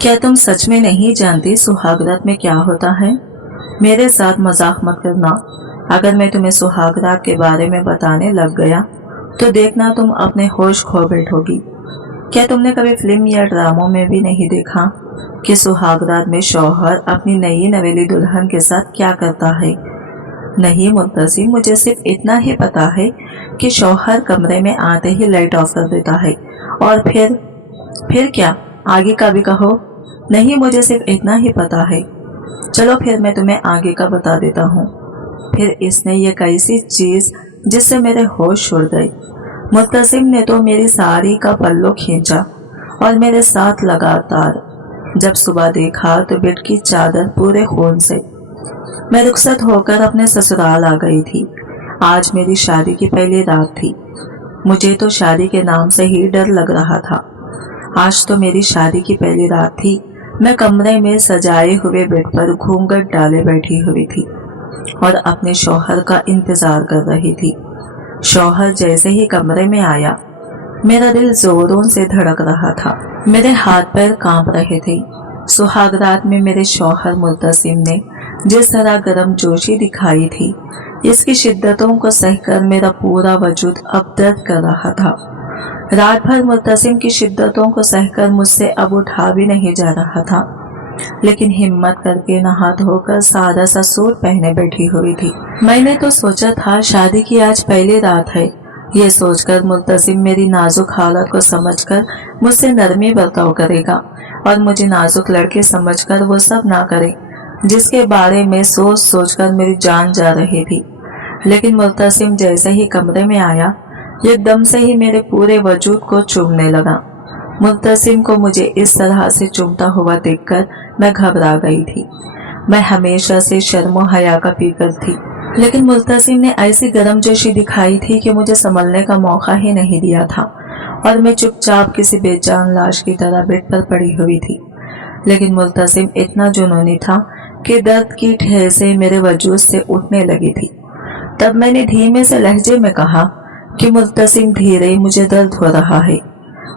क्या तुम सच में नहीं जानती सुहागरात में क्या होता है? मेरे साथ मजाक मत करना। अगर मैं तुम्हें सुहागरात के बारे में बताने लग गया तो देखना तुम अपने होश खो बैठोगी। क्या तुमने कभी फिल्म या ड्रामों में भी नहीं देखा कि सुहागरात में शौहर अपनी नई नवेली दुल्हन के साथ क्या करता है? नहीं मुत्तसिम, मुझे सिर्फ इतना ही पता है कि शौहर कमरे में आते ही लाइट ऑफ कर देता है और फिर क्या? आगे का भी कहो। नहीं, मुझे सिर्फ इतना ही पता है। चलो फिर मैं तुम्हें आगे का बता देता हूँ। फिर इसने ये कैसी चीज जिससे मेरे होश उड़ गए। मुत्तसिम ने तो मेरी साड़ी का पल्लू खींचा और मेरे साथ लगातार। जब सुबह देखा तो बेड की चादर पूरे खून से। मैं रुखसत होकर अपने ससुराल आ गई थी। आज मेरी शादी की पहली रात थी। मुझे तो शादी के नाम से ही डर लग रहा था। आज तो मेरी शादी की पहली रात थी। मैं कमरे में सजाए हुए बेड पर घूंघट डाले बैठी हुई थी और अपने शौहर का इंतजार कर रही थी। शौहर जैसे ही कमरे में आया, मेरा दिल जोरों से धड़क रहा था। मेरे हाथ पैर कांप रहे थे। सुहागरात में मेरे शौहर मुत्तसिम ने जिस तरह गर्म जोशी दिखाई थी, इसकी शिद्दतों को सहकर मेरा पूरा वजूद अब दर्द कर रहा था। रात भर मुत्तसिम की शिद्दतों को सहकर मुझसे अब उठा भी नहीं जा रहा था, लेकिन हिम्मत करके नहा धोकर सादा सा सूट पहने बैठी हुई थी। मैंने तो सोचा था शादी की आज पहली रात है। ये सोचकर मुत्तसिम मेरी नाजुक हालत को समझकर मुझसे नरमी बर्ताव करेगा और मुझे नाजुक लड़के समझकर वो सब ना करे जिसके बारे में सोच सोचकर मेरी जान जा रही थी। लेकिन मुत्तसिम जैसे ही कमरे में आया, एकदम से ही मेरे पूरे वजूद को चूमने लगा। मुत्तसिम को मुझे इस तरह से चूमता हुआ देखकर मैं घबरा गई थी। मैं हमेशा से शर्मो हया का पीकर थी, लेकिन मुत्तसिम ने ऐसी गर्मजोशी दिखाई थी कि मुझे संभलने का मौका ही नहीं दिया था और मैं चुपचाप किसी बेजान लाश की तरह बेड पर पड़ी हुई थी। लेकिन मुत्तसिम इतना जुनूनी था कि दर्द की ठेसें मेरे वजूद से उठने लगी थी। तब मैंने धीमे से लहजे में कहा कि मुत्तसिम धीरे, मुझे दर्द हो रहा है।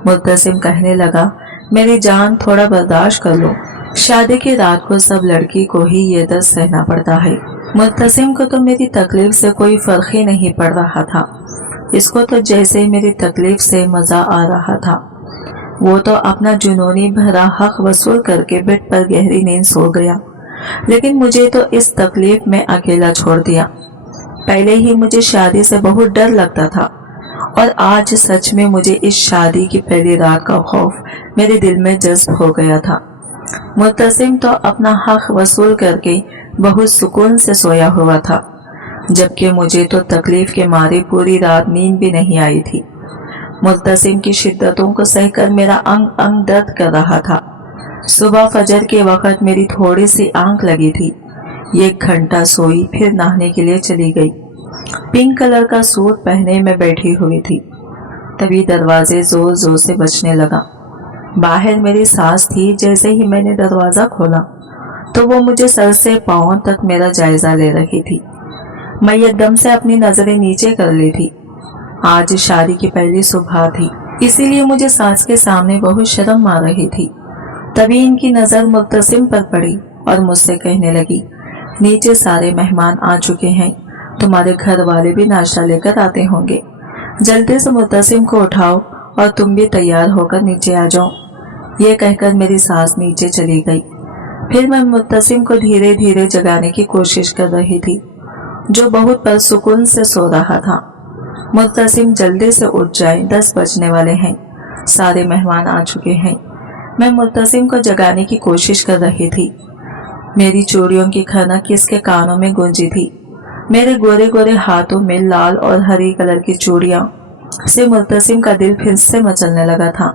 मुत्तसिम कहने लगा, मेरी जान थोड़ा बर्दाश्त कर लो। शादी की रात को सब लड़की को ही ये दर्द सहना पड़ता है। मुत्तसिम को तो मेरी तकलीफ से कोई फर्क ही नहीं पड़ रहा था। इसको तो जैसे मेरी तकलीफ से मजा आ रहा था। वो तो अपना जुनूनी भरा हक वसूल करके बेड पर गहरी नींद सो गया, लेकिन मुझे तो इस तकलीफ में अकेला छोड़ दिया। पहले ही मुझे शादी से बहुत डर लगता था और आज सच में मुझे इस शादी की पहली रात का खौफ मेरे दिल में जज्ब हो गया था। मुत्तसिम तो अपना हक वसूल करके बहुत सुकून से सोया हुआ था, जबकि मुझे तो तकलीफ के मारे पूरी रात नींद भी नहीं आई थी। मुत्तसिम की शिद्दतों को सहकर मेरा अंग अंग दर्द कर रहा था। सुबह फजर के वक्त मेरी थोड़ी सी आंख लगी थी। 1 घंटा सोई, फिर नहाने के लिए चली गई। पिंक कलर का सूट पहने मैं बैठी हुई थी। तभी दरवाजे जोर जोर से बजने लगा। बाहर मेरी सास थी। जैसे ही मैंने दरवाजा खोला तो वो मुझे सर से पांव तक मेरा जायजा ले रही थी। मैं एकदम से अपनी नजरें नीचे कर ली थी। आज शादी की पहली सुबह थी, इसीलिए मुझे सास के सामने बहुत शर्म आ रही थी। तभी इनकी नजर मुत्तसिम पर पड़ी और मुझसे कहने लगी, नीचे सारे मेहमान आ चुके हैं, तुम्हारे घर वाले भी नाश्ता लेकर आते होंगे। जल्दी से मुत्तसिम को उठाओ और तुम भी तैयार होकर नीचे आ जाओ। ये कहकर मेरी सास नीचे चली गई। फिर मैं मुत्तसिम को धीरे धीरे जगाने की कोशिश कर रही थी, जो बहुत परसुकून से सो रहा था। मुत्तसिम जल्दी से उठ जाए, 10 बजने वाले हैं, सारे मेहमान आ चुके हैं। मैं मुत्तसिम को जगाने की कोशिश कर रही थी। मेरी चूड़ियों की खनक इसके कानों में गूंजी थी। मेरे गोरे गोरे हाथों में लाल और हरी कलर की चूड़ियां से मुत्तसिम का दिल फिर से मचलने लगा था।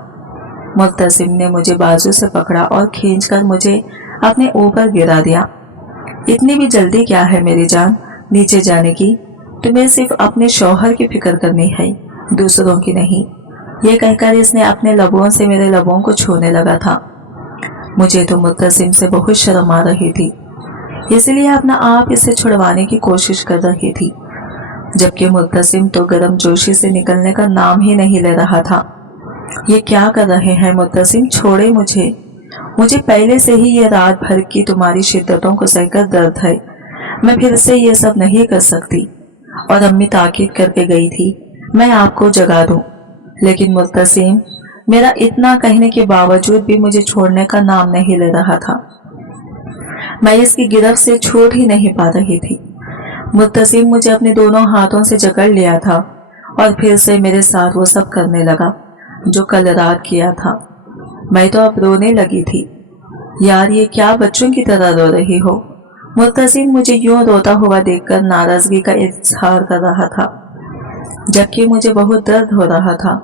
मुत्तसिम ने मुझे बाजू से पकड़ा और खींचकर मुझे अपने ऊपर गिरा दिया। इतनी भी जल्दी क्या है मेरी जान नीचे जाने की? तुम्हें सिर्फ अपने शौहर की फिक्र करनी है, दूसरों की नहीं। ये कहकर इसने अपने लबों से मेरे लबों को छूने लगा था। मुझे तो मुत्तसिम से बहुत शर्म आ रही थी, इसलिए अपना आप इसे छुड़वाने की कोशिश कर रही थी, जबकि मुत्तसिम तो गर्म जोशी से निकलने का नाम ही नहीं ले रहा था। ये क्या कर रहे हैं मुत्तसिम, छोड़े मुझे। मुझे पहले से ही ये रात भर की तुम्हारी शिद्दतों को सहकर दर्द है। मैं फिर से ये सब नहीं कर सकती। और अम्मी ताकीद करके गई थी मैं आपको जगा दूं, लेकिन मुत्तसिम मेरा इतना कहने के बावजूद भी मुझे छोड़ने का नाम नहीं ले रहा था। मैं इसकी गिरफ्त से छूट ही नहीं पा रही थी। मुत्तसिम मुझे अपने दोनों हाथों से जकड़ लिया था और फिर से मेरे साथ वो सब करने लगा जो कल रात किया था। मैं तो अब रोने लगी थी। यार ये क्या बच्चों की तरह रो रही हो। मुत्तसिम मुझे यूं रोता हुआ देखकर नाराजगी का इजहार कर रहा था, जबकि मुझे बहुत दर्द हो रहा था।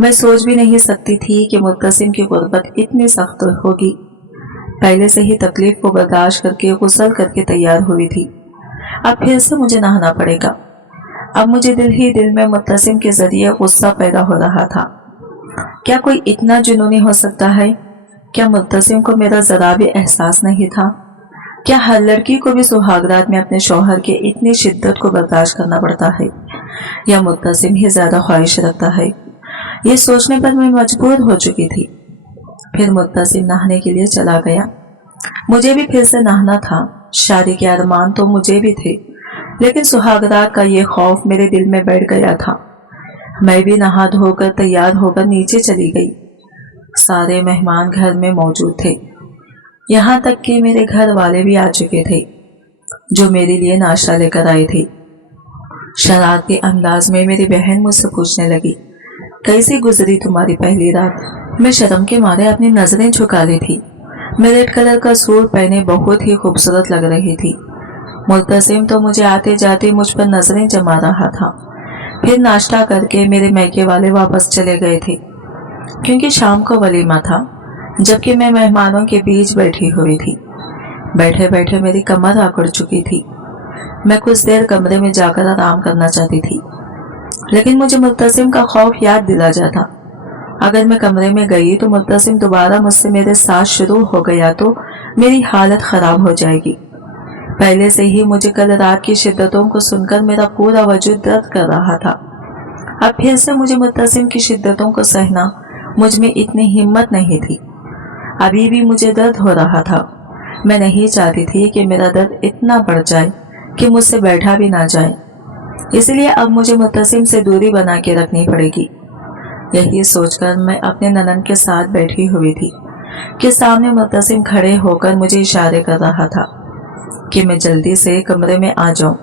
मैं सोच भी नहीं सकती थी कि मुत्तसिम की गुर्बत इतनी सख्त होगी। पहले से ही तकलीफ को बर्दाश्त करके गुस्ल करके तैयार हुई थी। अब फिर से मुझे नहाना पड़ेगा। अब मुझे दिल ही दिल में मुत्तसिम के जरिए गुस्सा पैदा हो रहा था। क्या कोई इतना जुनूनी हो सकता है? क्या मुत्तसिम को मेरा जरा भी एहसास नहीं था? क्या हर लड़की को भी सुहागरात में अपने शौहर के इतनी शिद्दत को बर्दाश्त करना पड़ता है, या मुत्तसिम ही ज्यादा ख्वाहिश रखता है? ये सोचने पर मैं मजबूर हो चुकी थी। फिर मुत्तसिम नहाने के लिए चला गया। मुझे भी फिर से नहाना था। शादी के अरमान तो मुझे भी थे, लेकिन सुहागरात का ये खौफ मेरे दिल में बैठ गया था। मैं भी नहा धोकर तैयार होकर नीचे चली गई। सारे मेहमान घर में मौजूद थे, यहाँ तक कि मेरे घर वाले भी आ चुके थे, जो मेरे लिए नाश्ता लेकर आए थे। शरारती अंदाज में मेरी बहन मुझसे पूछने लगी, कैसी गुजरी तुम्हारी पहली रात? मैं शर्म के मारे अपनी नजरें झुका ली थी। मैं रेड कलर का सूट पहने बहुत ही खूबसूरत लग रही थी। मुत्तसिम तो मुझे आते जाते मुझ पर नजरें जमा रहा था। फिर नाश्ता करके मेरे मैके वाले वापस चले गए थे, क्योंकि शाम को वलीमा था, जबकि मैं मेहमानों के बीच बैठी हुई थी। बैठे बैठे मेरी कमर आकड़ चुकी थी। मैं कुछ देर कमरे में जाकर आराम करना चाहती थी, लेकिन मुझे मुत्तसिम का खौफ याद दिला जाता। अगर मैं कमरे में गई तो मुत्तसिम दोबारा मुझसे मेरे साथ शुरू हो गया तो मेरी हालत खराब हो जाएगी। पहले से ही मुझे कल रात की शिद्दतों को सुनकर मेरा पूरा वजूद दर्द कर रहा था। अब फिर से मुझे मुत्तसिम की शिद्दतों को सहना मुझ में इतनी हिम्मत नहीं थी। अभी भी मुझे दर्द हो रहा था। मैं नहीं चाहती थी कि मेरा दर्द इतना बढ़ जाए कि मुझसे बैठा भी ना जाए। इसलिए अब मुझे मुत्तसिम से दूरी बना के रखनी पड़ेगी। यही सोचकर मैं अपने ननन के साथ बैठी हुई थी कि सामने मुत्तसिम खड़े होकर मुझे इशारे कर रहा था कि मैं जल्दी से कमरे में आ जाऊं,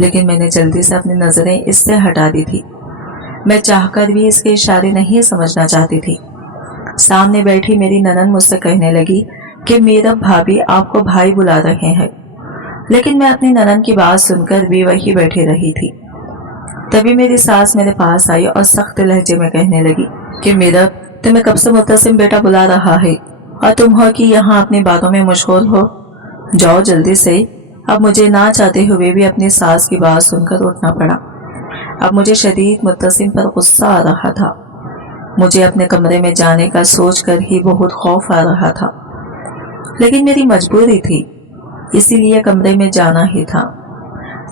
लेकिन मैंने जल्दी से अपनी नजरें इससे हटा दी थी। मैं चाहकर भी इसके इशारे नहीं समझना चाहती थी। सामने बैठी मेरी ननन मुझसे कहने लगी कि मेरा भाभी आपको भाई बुला रहे हैं, लेकिन मैं अपनी ननन की बात सुनकर भी वही बैठी रही थी। तभी मेरी सास मेरे पास आई और सख्त लहजे में कहने लगी कि मेरा तुम्हें कब से मुत्तसिम बेटा बुला रहा है और तुम हो कि यहाँ अपनी बातों में मशगूल हो। जाओ जल्दी से। अब मुझे ना चाहते हुए भी अपनी सास की बात सुनकर उठना पड़ा। अब मुझे शदीद मुत्तसिम पर गुस्सा आ रहा था। मुझे अपने कमरे में जाने का सोचकर ही बहुत खौफ आ रहा था, लेकिन मेरी मजबूरी थी, इसीलिए कमरे में जाना ही था।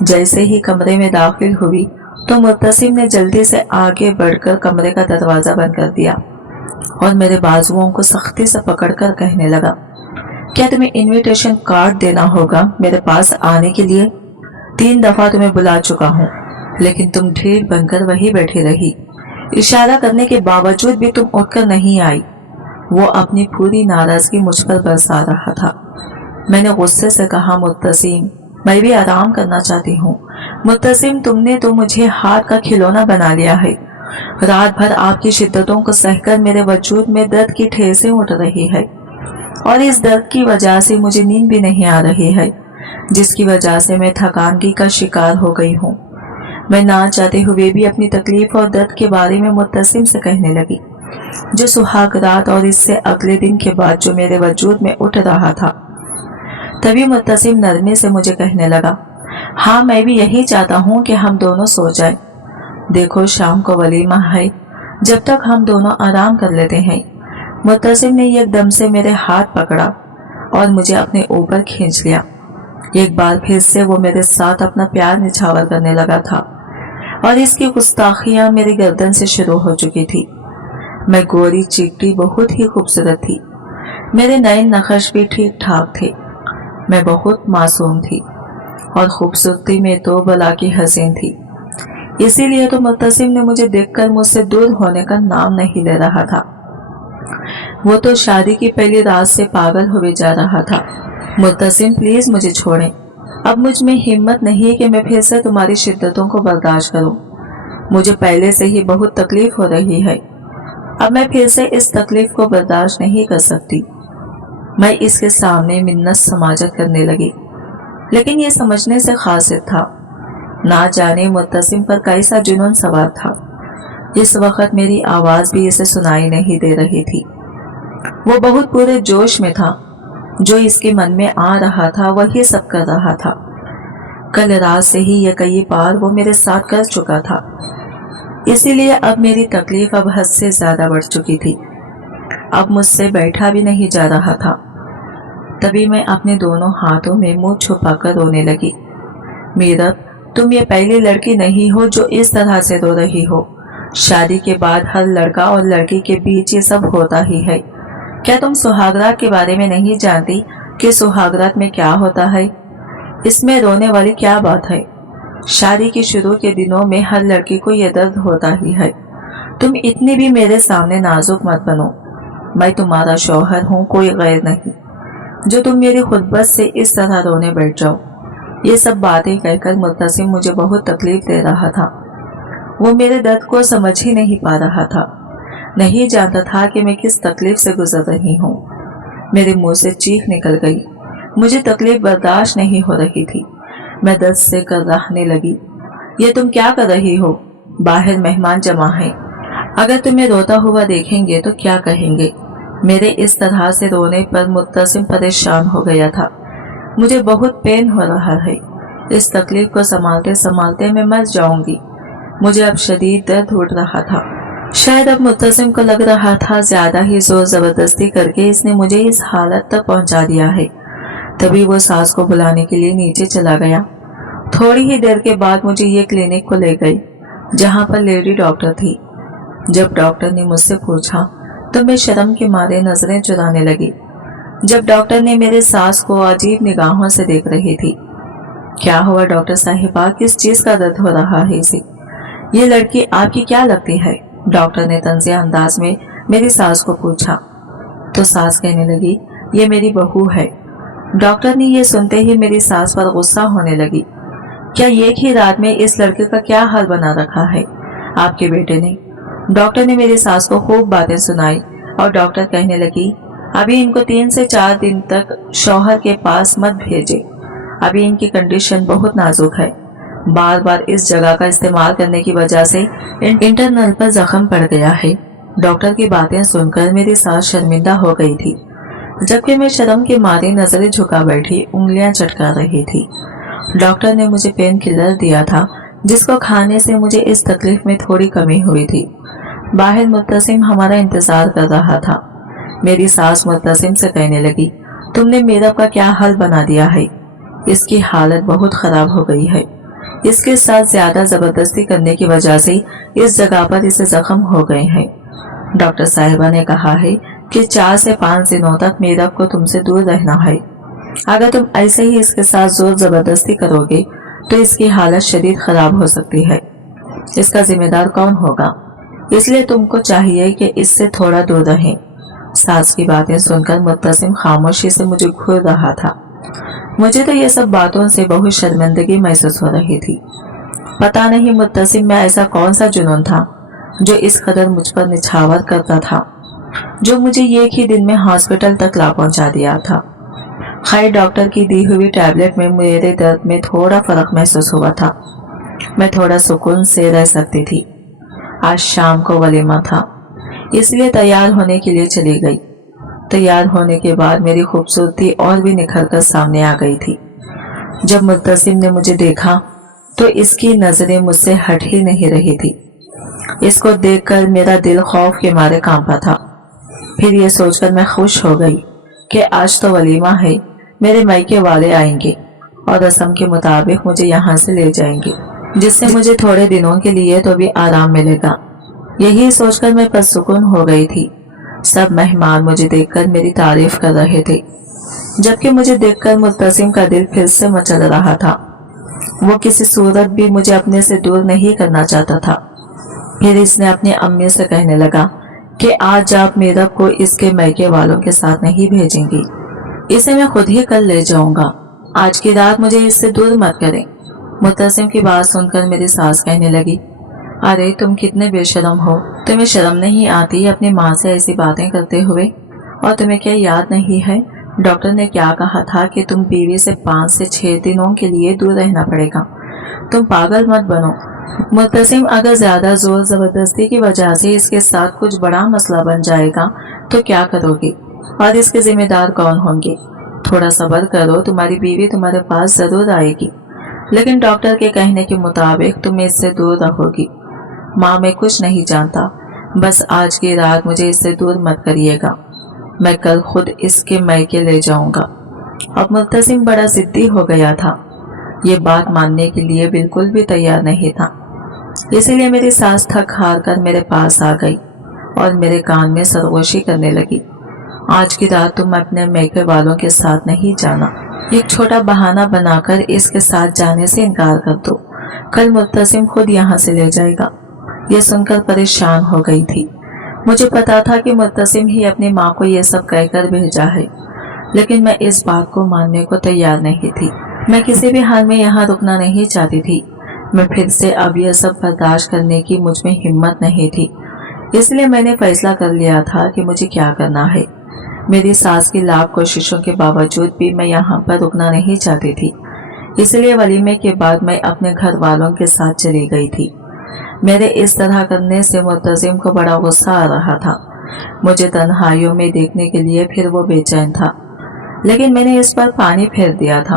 जैसे ही कमरे में दाखिल हुई तो मुत्तसिम ने जल्दी से आगे बढ़कर कमरे का दरवाजा बंद कर दिया और मेरे बाजुओं को सख्ती से पकड़कर कहने लगा, क्या तुम्हें इनविटेशन कार्ड देना होगा मेरे पास आने के लिए? 3 दफा तुम्हें बुला चुका हूँ, लेकिन तुम ढीठ बनकर वही बैठी रही। इशारा करने के बावजूद भी तुम उठकर नहीं आई। वो अपनी पूरी नाराजगी मुझ पर बरसा रहा था। मैंने गुस्से से कहा, मुत्तसिम मैं भी आराम करना चाहती हूँ। मुत्तसिम तुमने तो मुझे हाथ का खिलौना बना लिया है। रात भर आपकी शिद्दतों को सहकर मेरे वजूद में दर्द की ठेसें उठ रही है और इस दर्द की वजह से मुझे नींद भी नहीं आ रही है, जिसकी वजह से मैं थकानगी का शिकार हो गई हूँ। मैं ना चाहते हुए भी अपनी तकलीफ और दर्द के बारे में मुत्तसिम से कहने लगी, जो सुहाग रात और इससे अगले दिन के बाद जो मेरे वजूद में उठ रहा था। तभी मुत्तसिम नरमी से मुझे कहने लगा, हाँ मैं भी यही चाहता हूँ कि हम दोनों सो जाएं। देखो शाम को वलीमा है, जब तक हम दोनों आराम कर लेते हैं। मुत्तसिम ने एकदम से मेरे हाथ पकड़ा और मुझे अपने ऊपर खींच लिया। एक बार फिर से वो मेरे साथ अपना प्यार निछावर करने लगा था और इसकी गुस्ताखियां मेरी गर्दन से शुरू हो चुकी थी। मैं गोरी चिकटी बहुत ही खूबसूरत थी। मेरे नए नक्श भी ठीक ठाक थे। मैं बहुत मासूम थी और खूबसूरती में तो भला की हसीन थी। इसीलिए तो मुत्तसिम ने मुझे देखकर मुझसे दूर होने का नाम नहीं ले रहा था। वो तो शादी की पहली रात से पागल हुए जा रहा था। मुत्तसिम प्लीज मुझे छोड़ें। अब मुझ में हिम्मत नहीं कि मैं फिर से तुम्हारी शिद्दतों को बर्दाश्त करूं। मुझे पहले से ही बहुत तकलीफ हो रही है। अब मैं फिर से इस तकलीफ को बर्दाश्त नहीं कर सकती। मैं इसके सामने मिन्नत समाजत करने लगी, लेकिन ये समझने से खासिर था। ना जाने मुत्तसिम पर कैसा जुनून सवार था। इस वक्त मेरी आवाज भी इसे सुनाई नहीं दे रही थी। वो बहुत पूरे जोश में था। जो इसके मन में आ रहा था वही सब कर रहा था। कल रात से ही ये कई बार वो मेरे साथ कर चुका था। इसीलिए अब मेरी तकलीफ अब हद से ज्यादा बढ़ चुकी थी। अब मुझसे बैठा भी नहीं जा रहा था। तभी मैं अपने दोनों हाथों में मुंह छुपाकर रोने लगी। मीरत, तुम ये पहली लड़की नहीं हो जो इस तरह से रो रही हो। शादी के बाद हर लड़का और लड़की के बीच ये सब होता ही है। क्या तुम सुहागरात के बारे में नहीं जानती कि सुहागरात में क्या होता है? इसमें रोने वाली क्या बात है? शादी के शुरू के दिनों में हर लड़की को यह दर्द होता ही है। तुम इतनी भी मेरे सामने नाजुक मत बनो। मैं तुम्हारा शौहर हूँ, कोई गैर नहीं, जो तुम मेरी खुतबत से इस तरह रोने बैठ जाओ। ये सब बातें कहकर मुत्तसिम मुझे बहुत तकलीफ दे रहा था। वो मेरे दर्द को समझ ही नहीं पा रहा था, नहीं जानता था कि मैं किस तकलीफ से गुजर रही हूँ। मेरे मुंह से चीख निकल गई। मुझे तकलीफ बर्दाश्त नहीं हो रही थी। मैं दर्द से कराहने लगी। ये तुम क्या कर रही हो? बाहर मेहमान जमा हैं। अगर तुम्हें रोता हुआ देखेंगे तो क्या कहेंगे? मेरे इस तरह से रोने पर मुत्तसिम परेशान हो गया था। मुझे बहुत पेन हो रहा है। इस तकलीफ को संभालते संभालते मैं मर जाऊंगी। मुझे अब शदीद दर्द उठ रहा था। शायद अब मुत्तसिम को लग रहा था ज्यादा ही जोर जबरदस्ती करके इसने मुझे इस हालत तक पहुंचा दिया है। तभी वो सास को बुलाने के लिए नीचे चला गया। थोड़ी ही देर के बाद मुझे ये क्लिनिक को ले गई, जहाँ पर लेडी डॉक्टर थी। जब डॉक्टर ने मुझसे पूछा तो मैं शर्म के मारे नजरें चुराने लगी। जब डॉक्टर ने मेरे सास को अजीब निगाहों से देख रही थी। क्या हुआ डॉक्टर साहिबा, किस चीज का दर्द हो रहा है इसे? ये लड़की आपकी क्या लगती है? डॉक्टर ने तंजिया अंदाज में मेरी सास को पूछा। तो सास कहने लगी, ये मेरी बहू है। डॉक्टर ने ये सुनते ही मेरी सास पर गुस्सा होने लगी। क्या एक ही रात में इस लड़के का क्या हाल बना रखा है आपके बेटे ने? डॉक्टर ने मेरी सास को खूब बातें सुनाई और डॉक्टर कहने लगी, अभी इनको 3 से 4 दिन तक शौहर के पास मत भेजे। अभी इनकी कंडीशन बहुत नाजुक है। बार बार इस जगह का इस्तेमाल करने की वजह से इंटरनल पर जख्म पड़ गया है। डॉक्टर की बातें सुनकर मेरी सास शर्मिंदा हो गई थी, जबकि मैं शर्म के मारे नजरें झुका बैठी उंगलियां चटका रही थी। डॉक्टर ने मुझे पेन किलर दिया था, जिसको खाने से मुझे इस तकलीफ में थोड़ी कमी हुई थी। बाहर मुत्तसिम हमारा इंतजार कर रहा था। मेरी सास मुत्तसिम से कहने लगी, तुमने मीरब का क्या हाल बना दिया है? इसकी हालत बहुत खराब हो गई है। इसके साथ ज्यादा जबरदस्ती करने की वजह से इस जगह पर इसे जख्म हो गए हैं। डॉक्टर साहिबा ने कहा है कि 4 से 5 दिनों तक मीरब को तुमसे दूर रहना है। अगर तुम ऐसे ही इसके साथ जोर जबरदस्ती करोगे तो इसकी हालत शदीद खराब हो सकती है। इसका जिम्मेदार कौन होगा? इसलिए तुमको चाहिए कि इससे थोड़ा दूर रहें। सास की बातें सुनकर मुत्तसिम खामोशी से मुझे घूर रहा था। मुझे तो ये सब बातों से बहुत शर्मिंदगी महसूस हो रही थी। पता नहीं मुत्तसिम में ऐसा कौन सा जुनून था जो इस कदर मुझ पर निछावर करता था, जो मुझे एक ही दिन में हॉस्पिटल तक ला पहुंचा दिया था। खैर, डॉक्टर की दी हुई टैबलेट में मेरे दर्द में थोड़ा फर्क महसूस हुआ था। मैं थोड़ा सुकून से रह सकती थी। आज शाम को वलीमा था, इसलिए तैयार होने के लिए चली गई। तैयार होने के बाद मेरी खूबसूरती और भी निखर कर सामने आ गई थी। जब मुत्तसिम ने मुझे देखा तो इसकी नजरें मुझसे हट ही नहीं रही थी। इसको देखकर मेरा दिल खौफ के मारे कांपा था। फिर ये सोचकर मैं खुश हो गई कि आज तो वलीमा है, मेरे मायके वाले आएंगे और रस्म के मुताबिक मुझे यहाँ से ले जाएंगे, जिससे मुझे थोड़े दिनों के लिए तो भी आराम मिलेगा। यही सोचकर मैं पुरसुकून हो गई थी। सब मेहमान मुझे देखकर मेरी तारीफ कर रहे थे, जबकि मुझे देखकर मुल्तजिम का दिल फिर से मचल रहा था। वो किसी सूरत भी मुझे अपने से दूर नहीं करना चाहता था। फिर इसने अपनी अम्मी से कहने लगा कि आज आप मीरब को इसके मैके वालों के साथ नहीं भेजेंगी, इसे मैं खुद ही कल ले जाऊंगा। आज की रात मुझे इससे दूर मत करें। मुल्तजिम की बात सुनकर मेरी सास कहने लगी, अरे तुम कितने बेशरम हो, तुम्हें शर्म नहीं आती अपनी माँ से ऐसी बातें करते हुए? और तुम्हें क्या याद नहीं है डॉक्टर ने क्या कहा था कि तुम बीवी से 5 से 6 दिनों के लिए दूर रहना पड़ेगा। तुम पागल मत बनो। मुल्तजिम, अगर ज्यादा जोर जबरदस्ती की वजह से इसके साथ कुछ बड़ा मसला बन जाएगा तो क्या करोगे, और इसके जिम्मेदार कौन होंगे? थोड़ा सब्र करो, तुम्हारी बीवी तुम्हारे पास जरूर आएगी, लेकिन डॉक्टर के कहने के मुताबिक तुम इससे दूर रहोगी। माँ, मैं कुछ नहीं जानता, बस आज की रात मुझे इससे दूर मत करिएगा, मैं कल खुद इसके मैके ले जाऊंगा। अब मुल्तजिम बड़ा जिद्दी हो गया था, ये बात मानने के लिए बिल्कुल भी तैयार नहीं था। इसीलिए मेरी सास थक हार कर मेरे पास आ गई और मेरे कान में सरगोशी करने लगी, आज की रात तुम अपने मैके वालों के साथ नहीं जाना। एक छोटा बहाना बनाकर इसके साथ जाने से इनकार कर दो, कल मुल्तजिम खुद यहाँ से ले जाएगा। ये सुनकर परेशान हो गई थी। मुझे पता था कि मुल्तजिम ही अपनी माँ को ये सब कहकर भेजा है, लेकिन मैं इस बात को मानने को तैयार नहीं थी। मैं किसी भी हाल में यहाँ रुकना नहीं चाहती थी। मैं फिर से अब यह सब बर्दाश्त करने की मुझ में हिम्मत नहीं थी। इसलिए मैंने फैसला कर लिया था कि मुझे क्या करना है। मेरी सास की लाख कोशिशों के बावजूद भी मैं यहाँ पर रुकना नहीं चाहती थी। इसलिए वलीमे के बाद मैं अपने घर वालों के साथ चली गई थी। मेरे इस तरह करने से मुल्तजिम को बड़ा गुस्सा आ रहा था। मुझे तन्हाइयों में देखने के लिए फिर वो बेचैन था, लेकिन मैंने इस पर पानी फेर दिया था।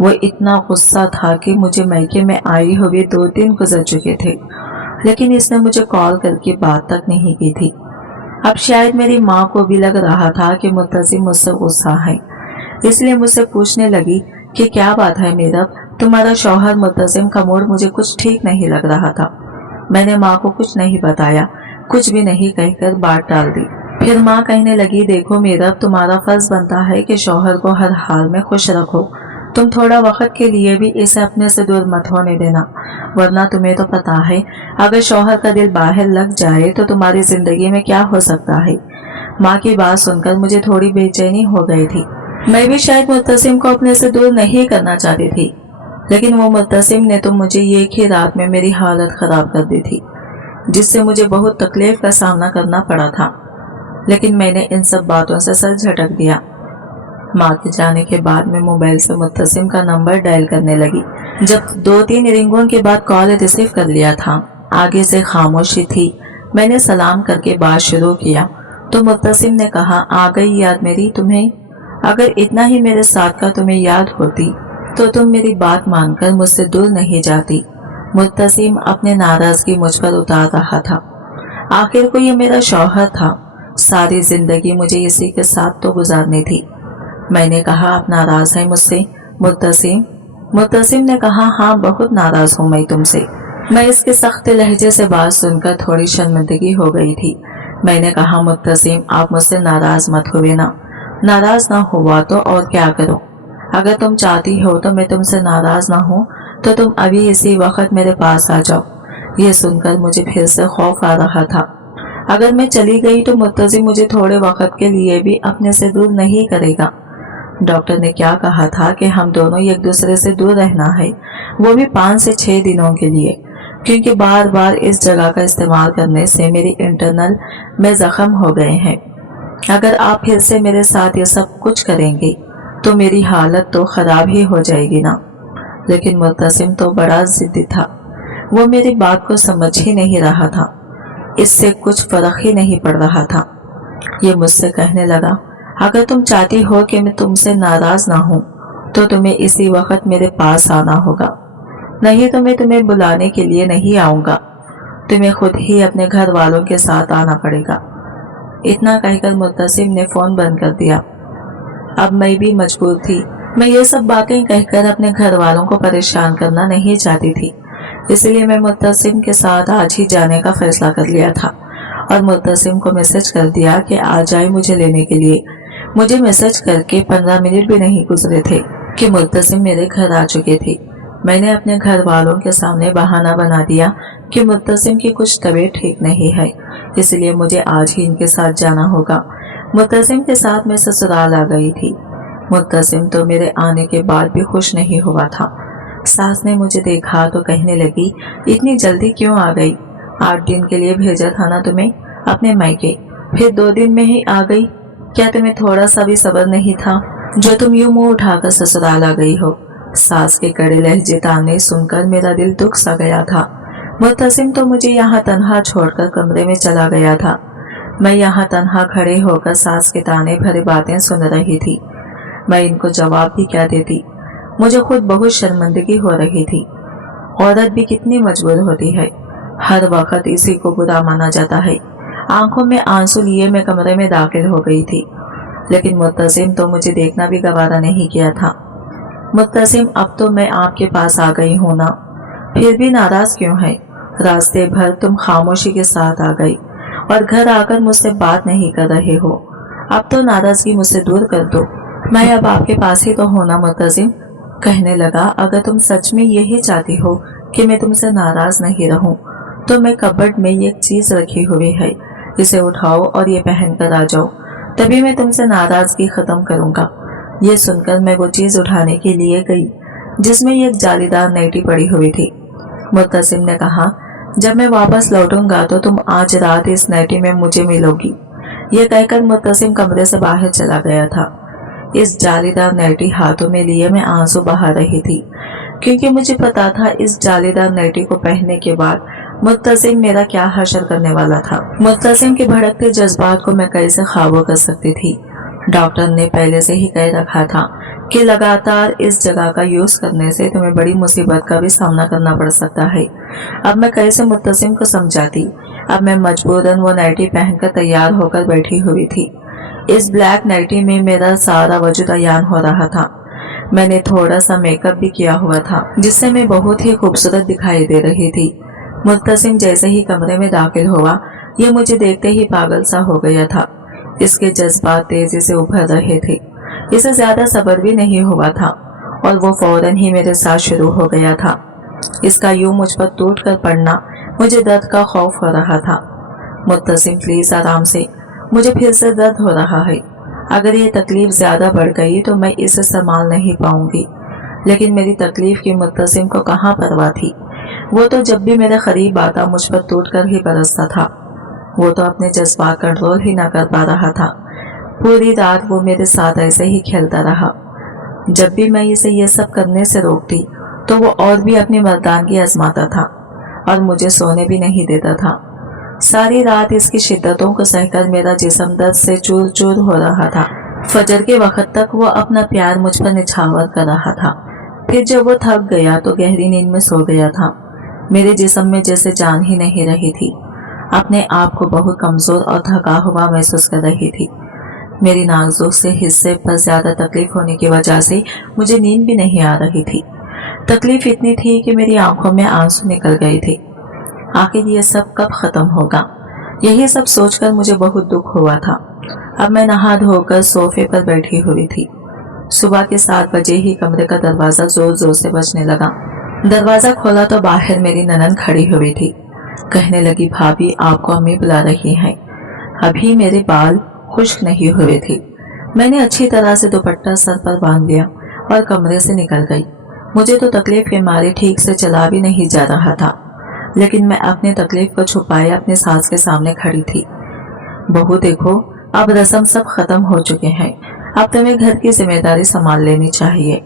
वो इतना गुस्सा था कि मुझे मैके में आई हुए 2 दिन गुजर चुके थे, लेकिन इसने मुझे कॉल करके बात तक नहीं की थी। अब शायद मेरी माँ को भी लग रहा था कि मुल्तजिम मुझसे गुस्सा है, इसलिए मुझसे पूछने लगी कि क्या बात है मीरब, तुम्हारा शौहर मुल्तजिम का मूड मुझे कुछ ठीक नहीं लग रहा था। मैंने माँ को कुछ नहीं बताया, कुछ भी नहीं कहकर बात टाल दी। फिर माँ कहने लगी, देखो मीरब, तुम्हारा फर्ज बनता है कि शौहर को हर हाल में खुश रखो। तुम थोड़ा वक्त के लिए भी इसे अपने से दूर मत होने देना, वरना तुम्हें तो पता है अगर शौहर का दिल बाहर लग जाए तो तुम्हारी जिंदगी में क्या हो सकता है। माँ की बात सुनकर मुझे थोड़ी बेचैनी हो गई थी। मैं भी शायद मुल्तजिम को अपने से दूर नहीं करना चाहती थी, लेकिन वो मुल्तजिम ने तो मुझे एक ही रात में मेरी हालत खराब कर दी थी, जिससे मुझे बहुत तकलीफ का सामना करना पड़ा था। लेकिन मैंने इन सब बातों से सर झटक दिया। माँ के जाने के बाद मैं मोबाइल से मुल्तजिम का नंबर डायल करने लगी। जब 2-3 रिंगों के बाद कॉल रिसीव कर लिया था, आगे से खामोशी थी। मैंने सलाम करके बात शुरू किया तो मुल्तजिम ने कहा, आ गई याद मेरी तुम्हें? अगर इतना ही मेरे साथ का तुम्हें याद होती तो तुम मेरी बात मानकर मुझसे दूर नहीं जाती। मुल्तजिम अपने नाराजगी मुझ पर उतार रहा था। आखिर को ये मेरा शौहर था, सारी जिंदगी मुझे इसी के साथ तो गुजारनी थी। मैंने कहा, आप नाराज हैं मुझसे मुल्तजिम? मुल्तजिम ने कहा, हाँ बहुत नाराज हूँ मैं तुमसे। मैं इसके सख्त लहजे से बात सुनकर थोड़ी शर्मिंदगी हो गई थी। मैंने कहा, मुल्तजिम आप मुझसे नाराज मत हुए ना। नाराज ना हुआ तो और क्या करो? अगर तुम चाहती हो तो मैं तुमसे नाराज ना हूँ तो तुम अभी इसी वक्त मेरे पास आ जाओ। ये सुनकर मुझे फिर से खौफ आ रहा था। अगर मैं चली गई तो मुल्तजिम मुझे थोड़े वक्त के लिए भी अपने से दूर नहीं करेगा। डॉक्टर ने क्या कहा था कि हम दोनों एक दूसरे से दूर रहना है, वो भी 5 से 6 दिनों के लिए, क्योंकि बार बार इस जगह का इस्तेमाल करने से मेरी इंटरनल में जख्म हो गए हैं। अगर आप फिर से मेरे साथ ये सब कुछ करेंगे तो मेरी हालत तो खराब ही हो जाएगी ना। लेकिन मुल्तजिम तो बड़ा जिद्दी था, वो मेरी बात को समझ ही नहीं रहा था। इससे कुछ फर्क ही नहीं पड़ रहा था। ये मुझसे कहने लगा, अगर तुम चाहती हो कि मैं तुमसे नाराज ना हूँ तो तुम्हें इसी वक्त मेरे पास आना होगा, नहीं तो मैं तुम्हें बुलाने के लिए नहीं आऊँगा। तुम्हें खुद ही अपने घर वालों के साथ आना पड़ेगा। इतना कहकर मुल्तजिम ने फ़ोन बंद कर दिया। अब मैं भी मजबूर थी। मैं ये सब बातें कहकर अपने घर वालों को परेशान करना नहीं चाहती थी, इसलिए मैं मुत्तसिम के साथ आज ही जाने का फैसला कर लिया था और मुत्तसिम को मैसेज कर दिया कि आ जाए मुझे लेने के लिए। मुझे मैसेज करके 15 मिनट भी नहीं गुजरे थे कि मुत्तसिम मेरे घर आ चुके थे। मैंने अपने घर वालों के सामने बहाना बना दिया कि मुत्तसिम की कुछ तबीयत ठीक नहीं है, इसलिए मुझे आज ही इनके साथ जाना होगा। मुत्तसिम के साथ मैं ससुराल आ गई थी। मुत्तसिम तो मेरे आने के बाद भी खुश नहीं हुआ था। सास ने मुझे देखा तो कहने लगी, इतनी जल्दी क्यों आ गई? 8 दिन के लिए भेजा था ना तुम्हें अपने मायके, फिर 2 दिन में ही आ गई। क्या तुम्हें थोड़ा सा भी सब्र नहीं था जो तुम यूं मुंह उठाकर ससुराल आ गई हो? सास के कड़े लहजे ताने सुनकर मेरा दिल दुख सा गया था। मुत्तसिम तो मुझे यहाँ तन्हा छोड़कर कमरे में चला गया था। मैं यहाँ तन्हा खड़े होकर सास के ताने भरे बातें सुन रही थी। मैं इनको जवाब भी क्या देती? मुझे खुद बहुत शर्मिंदगी हो रही थी। औरत भी कितनी मजबूर होती है, हर वक्त इसी को बुरा माना जाता है। आंखों में आंसू लिए मैं कमरे में दाखिल हो गई थी, लेकिन मुत्तसिम तो मुझे देखना भी गवारा नहीं किया था। मुत्तसिम, अब तो मैं आपके पास आ गई हूं ना, फिर भी नाराज क्यों है? रास्ते भर तुम खामोशी के साथ आ गई और घर आकर मुझसे बात नहीं कर रहे हो। अब तो नाराजगी मुझसे दूर कर दो। मैं अब आपके पास ही तो हूं ना मुत्तसिम। कहने लगा, अगर तुम सच में यही चाहती हो कि मैं तुमसे नाराज नहीं रहूं, तो मैं कबर्ड में एक चीज रखी हुई है, इसे उठाओ और ये पहन कर आ जाओ, तभी मैं तुमसे नाराजगी खत्म करूंगा। ये सुनकर मैं वो चीज उठाने के लिए गई जिसमें एक जालीदार नाइटी पड़ी हुई थी। मुत्तसिम ने कहा, जब मैं वापस लौटूंगा तो तुम आज रात इस नाइटी में मुझे मिलोगी। यह कहकर मुत्तसिम कमरे से बाहर चला गया था। इस जालीदार नाइटी हाथों में लिए मैं आंसू बहा रही थी, क्योंकि मुझे पता था इस जालीदार नाइटी को पहनने के बाद मुत्तसिम मेरा क्या हशर करने वाला था। मुत्तसिम के भड़कते जज्बात को मैं कैसे काबू कर सकती थी? डॉक्टर ने पहले से ही कह रखा था कि लगातार इस जगह का यूज करने से तुम्हें बड़ी मुसीबत का भी सामना करना पड़ सकता है। अब मैं कैसे मुत्तसिम को समझाती? अब मैं मजबूरन वो नाइटी पहनकर तैयार होकर बैठी हुई थी। इस ब्लैक नाइटी में मेरा सारा वजूद अयान हो रहा था। मैंने थोड़ा सा मेकअप भी किया हुआ था, जिससे मैं बहुत ही खूबसूरत दिखाई दे रही थी। मुत्तसिम जैसे ही कमरे में दाखिल हुआ, ये मुझे देखते ही पागल सा हो गया था। इसके जज्बात तेजी से उभर रहे थे। इसे ज्यादा सब्र भी नहीं हुआ था और वो फौरन ही मेरे साथ शुरू हो गया था। इसका यूं मुझ पर टूट कर पड़ना मुझे दर्द का खौफ हो रहा था। मुत्तसिम प्लीज आराम से, मुझे फिर से दर्द हो रहा है। अगर ये तकलीफ ज्यादा बढ़ गई तो मैं इसे संभाल नहीं पाऊंगी। लेकिन मेरी तकलीफ की मुत्तसिम को कहाँ परवाह थी। वो तो जब भी मेरे करीब आता मुझ पर टूट कर ही बरसता था। वो तो अपने जज्बात कंट्रोल ही ना कर पा रहा था। पूरी रात वो मेरे साथ ऐसे ही खेलता रहा। जब भी मैं इसे ये सब करने से रोकती तो वो और भी अपनी मर्दानगी आजमाता था और मुझे सोने भी नहीं देता था। सारी रात इसकी शिद्दतों को सहकर मेरा जिस्म दर्द से चूर चूर हो रहा था। फजर के वक्त तक वो अपना प्यार मुझ पर निछावर कर रहा था। फिर जब वो थक गया तो गहरी नींद में सो गया था। मेरे जिस्म में जैसे जान ही नहीं रही थी। अपने आप को बहुत कमजोर और थका हुआ महसूस कर रही थी। मेरी नाजुक से हिस्से पर ज्यादा तकलीफ होने की वजह से मुझे नींद भी नहीं आ रही थी। तकलीफ इतनी थी कि मेरी आंखों में आंसू निकल गए थे। आखिर ये सब कब खत्म होगा? यही सब सोचकर मुझे बहुत दुख हुआ था। अब मैं नहा धोकर सोफे पर बैठी हुई थी। सुबह के 7 बजे ही कमरे का दरवाजा जोर जोर से बजने लगा। दरवाजा खोला तो बाहर मेरी ननद खड़ी हुई थी। कहने लगी, भाभी आपको अम्मी बुला रही हैं। अभी मेरे बाल खुश्क नहीं हुए थे। मैंने अच्छी तरह से दुपट्टा सर पर बांध लिया और कमरे से निकल गई। मुझे तो तकलीफ के मारे ठीक से चला भी नहीं जा रहा था, लेकिन मैं अपनी तकलीफ को छुपाए अपनी सास के सामने खड़ी थी। बहू देखो, अब रस्म सब खत्म हो चुके हैं। अब तुम्हें घर की जिम्मेदारी संभाल लेनी चाहिए।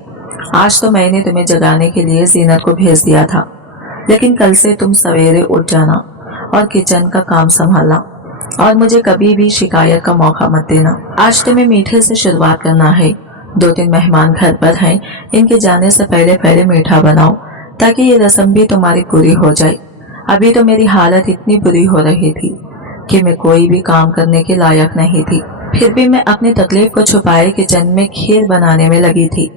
आज तो मैंने तुम्हें जगाने के लिए जीनत को भेज दिया था, लेकिन कल से तुम सवेरे उठ जाना और किचन का काम संभालना और मुझे कभी भी शिकायत का मौका मत देना। आज तुम्हें मीठे से शुरुआत करना है। 2-3 मेहमान घर पर हैं, इनके जाने से पहले पहले मीठा बनाओ ताकि ये रस्म भी तुम्हारी पूरी हो जाए। अभी तो मेरी हालत इतनी बुरी हो रही थी कि मैं कोई भी काम करने के लायक नहीं थी। फिर भी मैं अपनी तकलीफ को छुपाए किचन में खीर बनाने में लगी थी।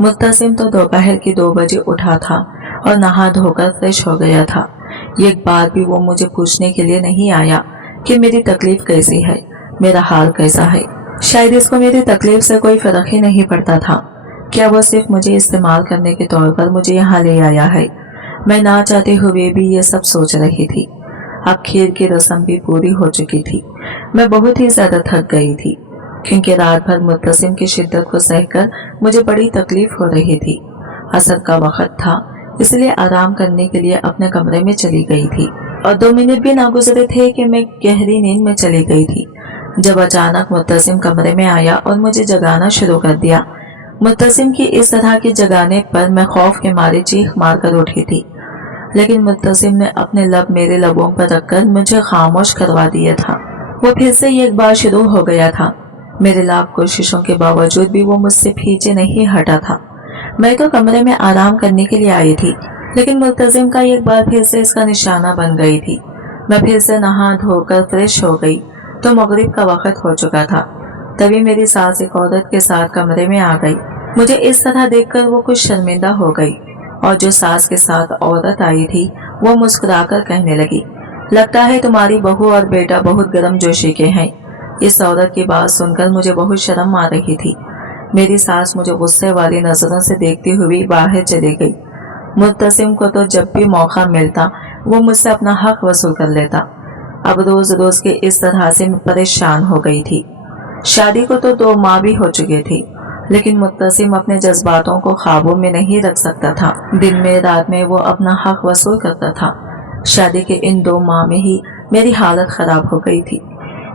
मुत्तसिम तो दोपहर के 2 बजे उठा था और नहा धोकर फ्रेश हो गया था। एक बार भी वो मुझे पूछने के लिए नहीं आया कि मेरी तकलीफ कैसी है, मेरा हाल कैसा है। शायद इसको मेरी तकलीफ से कोई फर्क ही नहीं पड़ता था। क्या वो सिर्फ मुझे इस्तेमाल करने के तौर पर मुझे यहाँ ले आया है? मैं ना चाहते हुए भी ये सब सोच रही थी। अब खीर की रस्म भी पूरी हो चुकी थी। मैं बहुत ही ज्यादा थक गई थी, क्योंकि रात भर मुत्तसिम की शिद्दत को सहकर मुझे बड़ी तकलीफ हो रही थी। असर का वक्त था, इसलिए आराम करने के लिए अपने कमरे में चली गई थी और 2 मिनट भी ना गुजरे थे कि मैं गहरी नींद में चली गई थी, जब अचानक मुत्तसिम कमरे में आया और मुझे जगाना शुरू कर दिया। मुत्तसिम की इस तरह की जगाने पर मैं खौफ के मारे चीख मार कर उठी थी, लेकिन मुत्तसिम ने अपने लब मेरे लबों पर रखकर मुझे खामोश करवा दिया था। वो फिर से एक बार शुरू हो गया था। मेरे लाख कोशिशों के बावजूद भी वो मुझसे पीछे नहीं हटा था। मैं तो कमरे में आराम करने के लिए आई थी, लेकिन मुल्तजिम का एक बार फिर से इसका निशाना बन गई थी। मैं फिर से नहा धोकर फ्रेश हो गई तो मगरिब का वक्त हो चुका था। तभी मेरी सास एक औरत के साथ कमरे में आ गई। मुझे इस तरह देखकर वो कुछ शर्मिंदा हो गई और जो सास के साथ औरत आई थी वो मुस्कुराकर कहने लगी, लगता है तुम्हारी बहू और बेटा बहुत गर्मजोशी के हैं। इस औरत की बात सुनकर मुझे बहुत शर्म आ रही थी। मेरी सास मुझे गुस्से वाली नजरों से देखती हुई बाहर चली गई। मुत्तसिम को तो जब भी मौका मिलता वो मुझसे अपना हक वसूल कर लेता। अब रोज रोज के इस तरह से मैं परेशान हो गई थी। शादी को तो 2 माह भी हो चुकी थी, लेकिन मुत्तसिम अपने जज्बातों को काबू में नहीं रख सकता था। दिन में रात में वो अपना हक वसूल करता था। शादी के इन 2 माह में ही मेरी हालत खराब हो गई थी।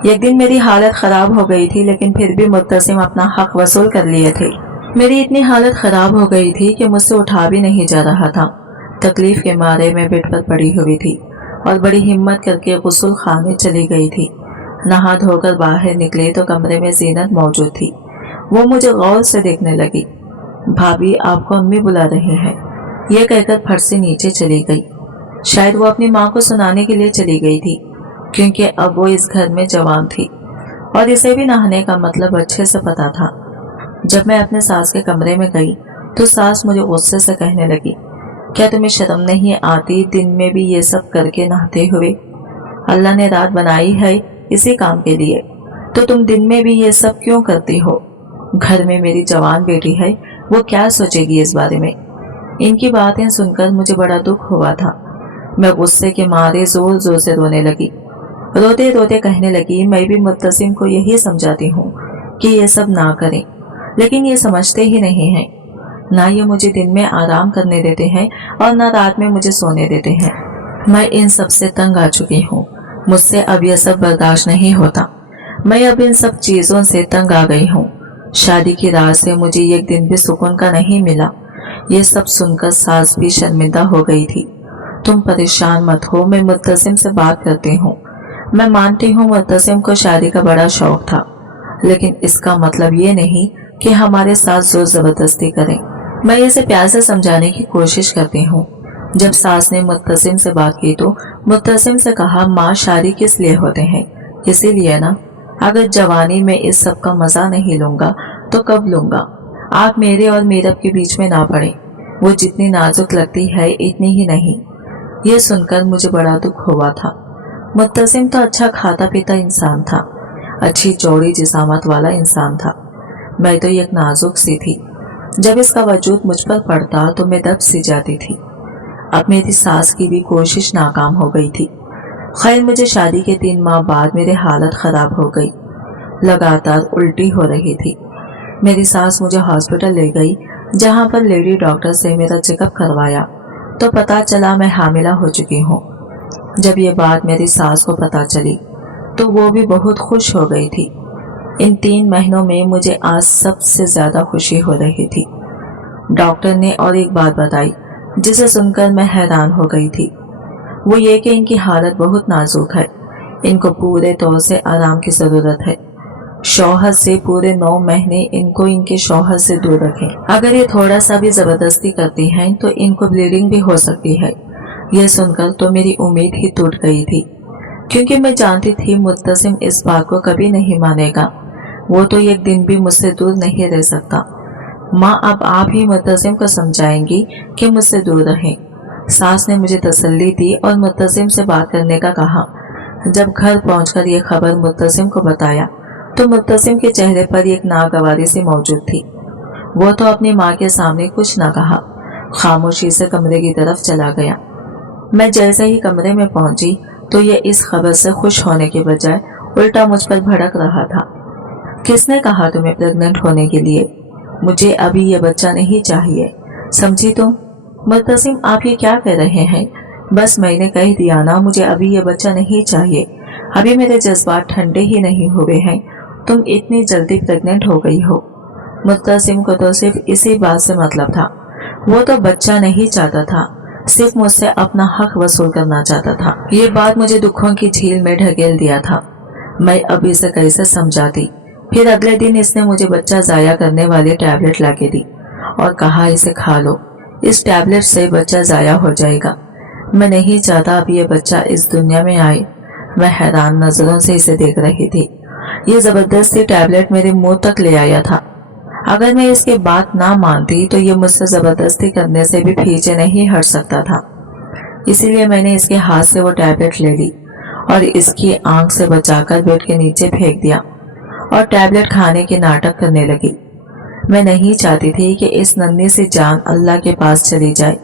एक दिन मेरी हालत खराब हो गई थी, लेकिन फिर भी मुत्तसिम अपना हक वसूल कर लिए थे। मेरी इतनी हालत खराब हो गई थी कि मुझसे उठा भी नहीं जा रहा था। तकलीफ के मारे मैं बेड पर पड़ी हुई थी और बड़ी हिम्मत करके गुस्ल खाने चली गई थी। नहा धोकर बाहर निकली तो कमरे में जीनत मौजूद थी। वो मुझे गौर से देखने लगी। भाभी, आपको अम्मी बुला रही हैं, ये कहकर फट से नीचे चली गई। शायद वो अपनी माँ को सुनाने के लिए चली गई थी, क्योंकि अब वो इस घर में जवान थी और इसे भी नहाने का मतलब अच्छे से पता था। जब मैं अपने सास के कमरे में गई तो सास मुझे गुस्से से कहने लगी, क्या तुम्हें शर्म नहीं आती दिन में भी ये सब करके नहाते हुए? अल्लाह ने रात बनाई है इसी काम के लिए, तो तुम दिन में भी ये सब क्यों करती हो? घर में मेरी जवान बेटी है, वो क्या सोचेगी इस बारे में? इनकी बातें सुनकर मुझे बड़ा दुख हुआ था। मैं गुस्से के मारे जोर जोर से रोने लगी। रोते रोते कहने लगी, मैं भी मुत्तसिम को यही समझाती हूँ कि ये सब ना करें, लेकिन ये समझते ही नहीं हैं। ना ये मुझे दिन में आराम करने देते हैं और ना रात में मुझे सोने देते हैं। मैं इन सब से तंग आ चुकी हूँ। मुझसे अब यह सब बर्दाश्त नहीं होता। मैं अब इन सब चीजों से तंग आ गई हूँ। शादी की रात से मुझे एक दिन भी सुकून का नहीं मिला। ये सब सुनकर सास भी शर्मिंदा हो गई थी। तुम परेशान मत हो, मैं मुत्तसिम से बात करती हूँ। मैं मानती हूँ मुत्तसिम को शादी का बड़ा शौक था, लेकिन इसका मतलब ये नहीं कि हमारे साथ जोर जबरदस्ती करें। मैं इसे प्यार से समझाने की कोशिश करती हूँ। जब सास ने मुत्तसिम से बात की तो मुत्तसिम से कहा, माँ, शादी किस लिए होते हैं? इसीलिए ना। अगर जवानी में इस सब का मजा नहीं लूंगा तो कब लूंगा? आप मेरे और मीरब के बीच में ना पड़े। वो जितनी नाजुक लगती है इतनी ही नहीं। ये सुनकर मुझे बड़ा दुख हुआ था। मुत्तसिम तो अच्छा खाता पीता इंसान था, अच्छी चौड़ी जिसामत वाला इंसान था। मैं तो एक नाजुक सी थी। जब इसका वजूद मुझ पर पड़ता तो मैं दब सी जाती थी। अब मेरी सास की भी कोशिश नाकाम हो गई थी। खैर, मुझे शादी के 3 माह बाद मेरी हालत खराब हो गई। लगातार उल्टी हो रही थी। मेरी सास मुझे हॉस्पिटल ले गई, जहां पर लेडी डॉक्टर से मेरा चेकअप करवाया तो पता चला मैं हामिला हो चुकी हूँ। जब ये बात मेरी सास को पता चली तो वो भी बहुत खुश हो गई थी। इन 3 महीनों में मुझे आज सबसे ज्यादा खुशी हो रही थी। डॉक्टर ने और एक बात बताई जिसे सुनकर मैं हैरान हो गई थी। वो ये कि इनकी हालत बहुत नाजुक है। इनको पूरे तौर से आराम की जरूरत है। शौहर से पूरे 9 महीने इनको इनके शौहर से दूर रखें। अगर ये थोड़ा सा भी जबरदस्ती करती हैं तो इनको ब्लीडिंग भी हो सकती है। यह सुनकर तो मेरी उम्मीद ही टूट गई थी, क्योंकि मैं जानती थी मुत्तसिम इस बात को कभी नहीं मानेगा। वो तो एक दिन भी मुझसे दूर नहीं रह सकता। माँ, अब आप ही मुत्तसिम को समझाएंगी कि मुझसे दूर रहें। सास ने मुझे तसल्ली दी और मुत्तसिम से बात करने का कहा। जब घर पहुंचकर ये खबर मुत्तसिम को बताया तो मुत्तसिम के चेहरे पर एक नागवारी सी मौजूद थी। वो तो अपनी माँ के सामने कुछ न कहा, खामोशी से कमरे की तरफ चला गया। मैं जैसे ही कमरे में पहुंची तो ये इस खबर से खुश होने के बजाय उल्टा मुझ पर भड़क रहा था। किसने कहा तुम्हें प्रेग्नेंट होने के लिए? मुझे अभी ये बच्चा नहीं चाहिए, समझी तुम? मुत्तसिम, आप ये क्या कह रहे हैं? बस मैंने कह दिया ना, मुझे अभी ये बच्चा नहीं चाहिए। अभी मेरे जज्बात ठंडे ही नहीं हुए हैं, तुम इतनी जल्दी प्रेग्नेंट हो गई हो। मुत्तसिम को तो सिर्फ इसी बात से मतलब था। वो तो बच्चा नहीं चाहता था, सिर्फ मुझसे अपना हक वसूल करना चाहता था। ये बात मुझे दुखों की झील में ढकेल दिया था। मैं अब इसे कैसे समझाती? फिर अगले दिन इसने मुझे बच्चा जाया करने वाली टैबलेट लाके दी और कहा इसे खा लो, इस टैबलेट से बच्चा जाया हो जाएगा। मैं नहीं चाहता अब ये बच्चा इस दुनिया में आए। मैं हैरान नजरों से इसे देख रही थी। ये जबरदस्ती टैबलेट मेरे मुंह तक ले आया था। अगर मैं इसकी बात ना मानती तो ये मुझसे जबरदस्ती करने से भी पीछे नहीं हट सकता था। इसीलिए मैंने इसके हाथ से वो टैबलेट ले ली और इसकी आंख से बचाकर बेड के नीचे फेंक दिया और टैबलेट खाने के नाटक करने लगी। मैं नहीं चाहती थी कि इस नन्ही सी जान अल्लाह के पास चली जाए।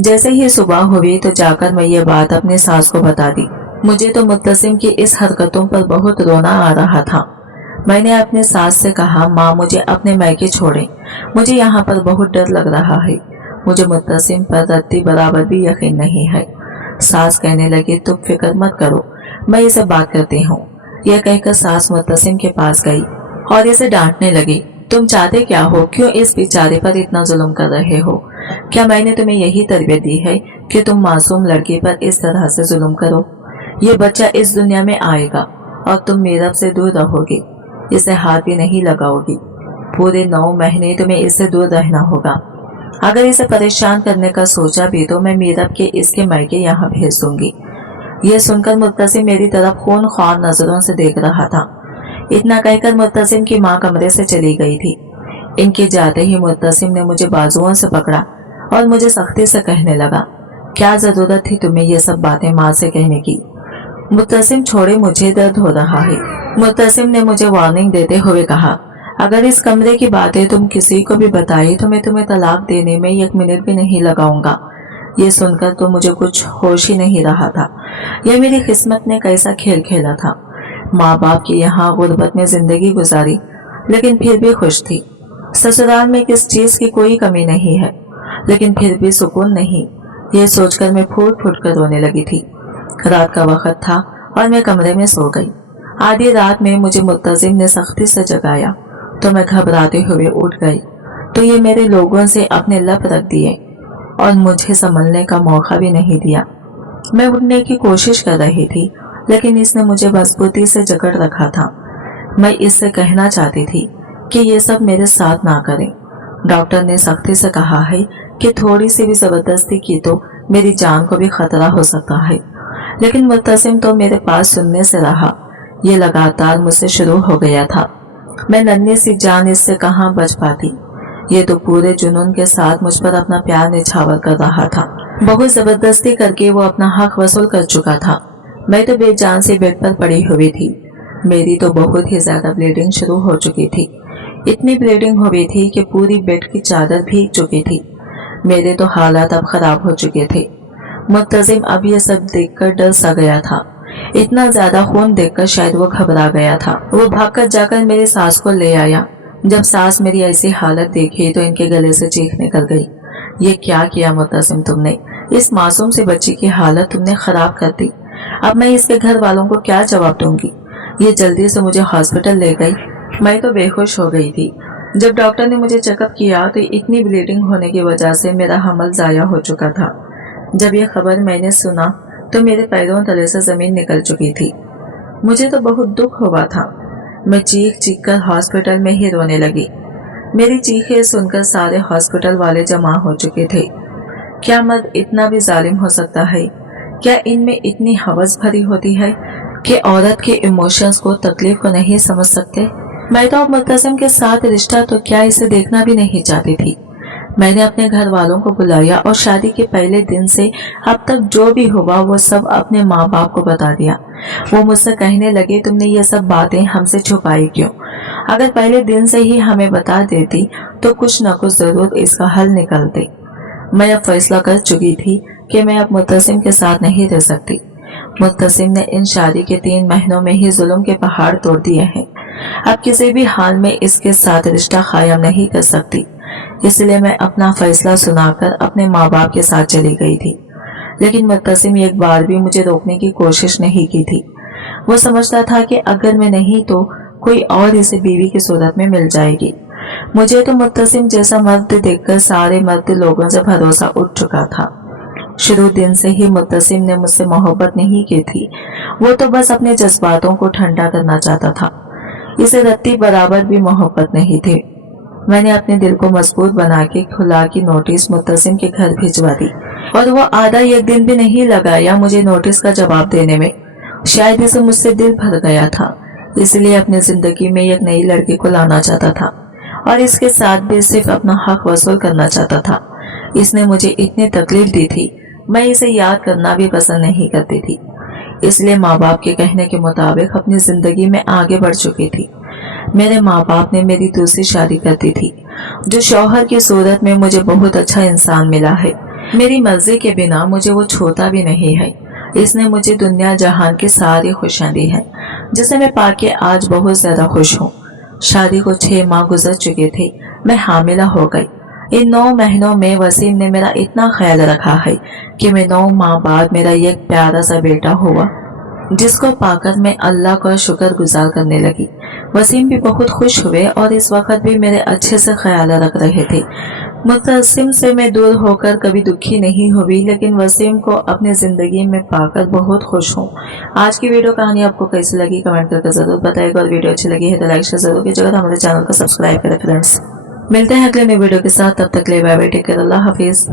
जैसे ही सुबह हुई तो जाकर मैं ये बात अपनी सास को बता दी। मुझे तो मुत्तसिम की इस हरकतों पर बहुत रोना आ रहा था। मैंने अपनी सास से कहा, माँ मुझे अपने मैके छोड़े, मुझे यहाँ पर बहुत डर लग रहा है। मुझे मुत्तसिम पर रत्ती बराबर भी यकीन नहीं है। सास कहने लगी, तुम फिक्र मत करो, मैं इसे बात करती हूँ। यह कहकर सास मुत्तसिम के पास गई और इसे डांटने लगी। तुम चाहते क्या हो? क्यों इस बेचारे पर इतना जुल्म कर रहे हो? क्या मैंने तुम्हें यही तरबियत दी है कि तुम मासूम लड़की पर इस तरह से जुल्म करो? ये बच्चा इस दुनिया में आएगा और तुम मीरब से दूर रहोगे, इसे हाथ भी नहीं लगाओगी। पूरे 9 महीने तुम्हें इससे दूर रहना होगा। अगर इसे परेशान करने का सोचा भी तो मैं मीरब के इसके मैके यहाँ भेज दूंगी। यह सुनकर मुत्तसिम मेरी तरफ खून ख्वार नजरों से देख रहा था। इतना कहकर मुत्तसिम की माँ कमरे से चली गई थी। इनके जाते ही मुत्तसिम ने मुझे बाजुओं से पकड़ा और मुझे सख्ती से कहने लगा, क्या जरूरत थी तुम्हें ये सब बातें माँ से कहने की? मुत्तसिम छोड़े, मुझे दर्द हो रहा है। मुत्तसिम ने मुझे वार्निंग देते हुए कहा, अगर इस कमरे की बातें तुम किसी को भी बताई तो मैं तुम्हें तलाक देने में 1 मिनट भी नहीं लगाऊंगा। ये सुनकर तो मुझे कुछ होश ही नहीं रहा था। यह मेरी किस्मत ने कैसा खेल खेला था। माँ बाप की यहाँ गुर्बत में जिंदगी गुजारी, लेकिन फिर भी खुश थी। ससुराल में किस चीज की कोई कमी नहीं है, लेकिन फिर भी सुकून नहीं। ये सोचकर मैं फूट फूट कर रोने लगी थी। रात का वक्त था और मैं कमरे में सो गई। आधी रात में मुझे मुत्तसिम ने सख्ती से जगाया तो मैं घबराते हुए उठ गई तो ये मेरे लोगों से अपने लब रख दिए और मुझे संभलने का मौका भी नहीं दिया। मैं उठने की कोशिश कर रही थी, लेकिन इसने मुझे मजबूती से जकड़ रखा था। मैं इससे कहना चाहती थी कि ये सब मेरे साथ ना करें। डॉक्टर ने सख्ती से कहा है कि थोड़ी सी भी जबरदस्ती की तो मेरी जान को भी खतरा हो सकता है, लेकिन मुत्तसिम तो मेरे पास सुनने से रहा। ये लगातार मुझसे शुरू हो गया था। मैं नन्ही सी जान इससे कहाँ बच पाती। ये तो पूरे जुनून के साथ मुझ पर अपना प्यार निछावर कर रहा था। बहुत जबरदस्ती करके वो अपना हक वसूल कर चुका था। मैं तो बेजान से बेड पर पड़ी हुई थी। मेरी तो बहुत ही ज्यादा ब्लीडिंग शुरू हो चुकी थी। इतनी ब्लीडिंग हुई थी कि पूरी बेड की चादर भीग चुकी थी। मेरे तो हालात अब खराब हो चुके थे। मुत्तसिम अब ये सब देखकर डर सा गया था। इतना ज्यादा खून देखकर शायद वो घबरा गया था। वो भागकर जाकर मेरी सास को ले आया। जब सास मेरी ऐसी हालत देखी तो इनके गले से चीख निकल गई। ये क्या किया मुत्तसिम तुमने? इस मासूम से बच्ची की हालत तुमने खराब कर दी। अब मैं इसके घर वालों को क्या जवाब दूंगी? ये जल्दी से मुझे हॉस्पिटल ले गई। मैं तो बेहोश हो गई थी। जब डॉक्टर ने मुझे चेकअप किया तो इतनी ब्लीडिंग होने की वजह से मेरा हमल जाया हो चुका था। जब यह खबर मैंने सुना तो मेरे पैरों तले से जमीन निकल चुकी थी। मुझे तो बहुत दुख हुआ था। मैं चीख चीख कर हॉस्पिटल में ही रोने लगी। मेरी चीखें सुनकर सारे हॉस्पिटल वाले जमा हो चुके थे। क्या मर्द इतना भी जालिम हो सकता है? क्या इनमें इतनी हवस भरी होती है कि औरत के इमोशंस को, तकलीफ को नहीं समझ सकते? मैं तो अब मुत्तसिम के साथ रिश्ता तो क्या इसे देखना भी नहीं चाहती थी। میں نے اپنے گھر والوں کو بلایا اور شادی کے پہلے دن سے اب تک جو بھی ہوا وہ سب اپنے ماں باپ کو بتا دیا۔ وہ مجھ سے کہنے لگے تم نے یہ سب باتیں ہم سے چھپائی کیوں؟ اگر پہلے دن سے ہی ہمیں بتا دیتی تو کچھ نہ کچھ ضرور اس کا حل نکلتے۔ میں اب فیصلہ کر چکی تھی کہ میں اب متسم کے ساتھ نہیں رہ سکتی۔ متسم نے ان شادی کے 3 مہینوں میں ہی ظلم کے پہاڑ توڑ دیے ہیں۔ اب کسی بھی حال میں اس کے ساتھ رشتہ قائم نہیں کر سکتی، اس لیے میں اپنا فیصلہ سنا کر اپنے ماں باپ کے ساتھ چلی گئی تھی۔ لیکن متسم ایک بار بھی مجھے روکنے کی کوشش نہیں کی تھی۔ وہ سمجھتا تھا کہ اگر میں نہیں تو کوئی اور اسے بیوی کی صورت میں مل جائے گی۔ مجھے تو متسم جیسا مرد دیکھ کر سارے مرد لوگوں سے بھروسہ اٹھ چکا تھا۔ شروع دن سے ہی متسم نے مجھ سے محبت نہیں کی تھی، وہ تو بس اپنے جذباتوں کو ٹھنڈا کرنا چاہتا تھا، اسے رتی برابر بھی محبت نہیں تھی۔ میں نے اپنے دل کو مضبوط بنا کے کھلا کی نوٹس متسم کے گھر بھجوا دی اور وہ آدھا ایک دن بھی نہیں لگایا مجھے نوٹس کا جواب دینے میں۔ شاید اسے مجھ سے دل بھر گیا تھا، اس لیے اپنی زندگی میں ایک نئی لڑکی کو لانا چاہتا تھا اور اس کے ساتھ بھی صرف اپنا حق وصول کرنا چاہتا تھا۔ اس نے مجھے اتنی تکلیف دی تھی، میں اسے یاد کرنا بھی پسند نہیں کرتی تھی، اس لیے ماں باپ کے کہنے کے مطابق اپنی زندگی میں آگے بڑھ چکی تھی۔ میرے ماں باپ نے میری دوسری شادی کر دی تھی، جو شوہر کی صورت میں مجھے بہت اچھا انسان ملا ہے۔ میری مرضی کے بنا مجھے وہ چھوتا بھی نہیں ہے۔ اس نے مجھے دنیا جہان کی ساری خوشیاں دی ہیں، جسے میں پا کے آج بہت زیادہ خوش ہوں۔ شادی کو 6 ماہ گزر چکے تھے، میں حاملہ ہو گئی۔ ان 9 مہینوں میں وسیم نے میرا اتنا خیال رکھا ہے کہ میں 9 ماہ بعد میرا ایک پیارا سا بیٹا ہوا، جس کو پا کر میں اللہ کا شکر گزار کرنے لگی۔ وسیم بھی بہت خوش ہوئے اور اس وقت بھی میرے اچھے سے خیال رکھ رہے تھے۔ متسم سے میں دور ہو کر کبھی دکھی نہیں ہوئی، لیکن وسیم کو اپنی زندگی میں پا کر بہت خوش ہوں۔ آج کی ویڈیو کہانی آپ کو کیسی لگی کمنٹ کر کے ضرور بتائے گا، اور ویڈیو اچھی لگی ہے تو لائک شیئر ضرور کیجیے گا، ہمارے چینل کو سبسکرائب کریں فرینڈس۔ ملتے ہیں اگلے نئی ویڈیو کے ساتھ، تب تک کے لیے بائے بائے، ٹیک کیئر، اللہ حافظ۔